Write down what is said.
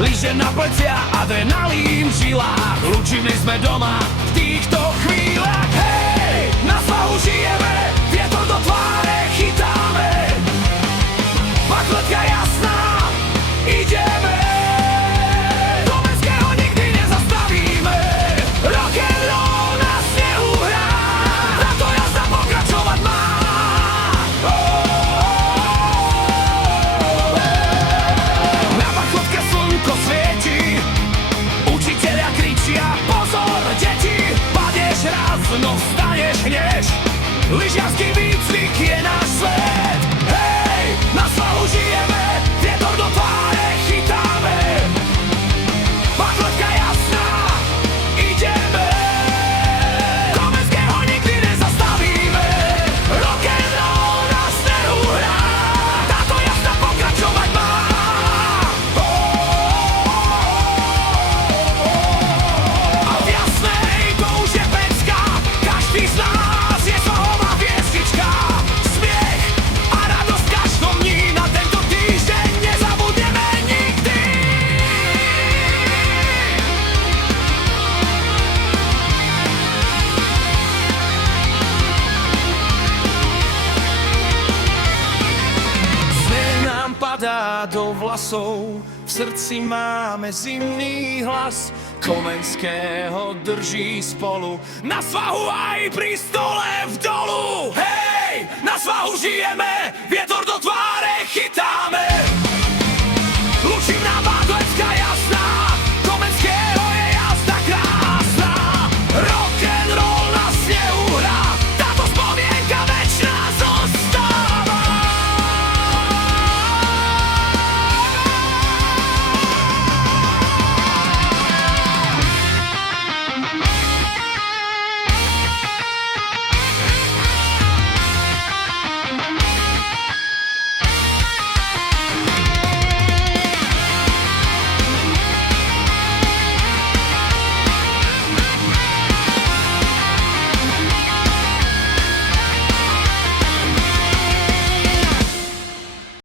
lyže na plecia, adrenalín v žilách. Lučili sme doma v týchto chvíľach. Hej, na svahu žijeme, vietor do tváre chytáme. Pakletka jasná, ideme. Do mestského nikdy nezastavíme. Rock'n'roll na snehu hrá, táto jazda pokračovať má. Na Pakletke slnko svieti, učitelia kričia pozor, deti, padneš raz, no vstaneš hneď. Lyžiarsky výcvik je náš svet. Hej, na svahu žijeme, vietor do tváre chytáme. Pakletka jasná, ideme. Do mestského nikdy nezastavíme. Rock'n'roll na snehu hrá, táto jazda pokračovať má. A v jasnej to už je pecka, každý z nás je svahová hviezdička. Smiech a radosť v každom dni, na tento týždeň nezabudneme nikdy. Sneh nám padá do vlasov, v srdci máme zimný hlas. Komenského drží spolu, na svahu aj pri stole v dolu. Hej, na svahu žijeme, vietor do tváre chytáme. Lučím na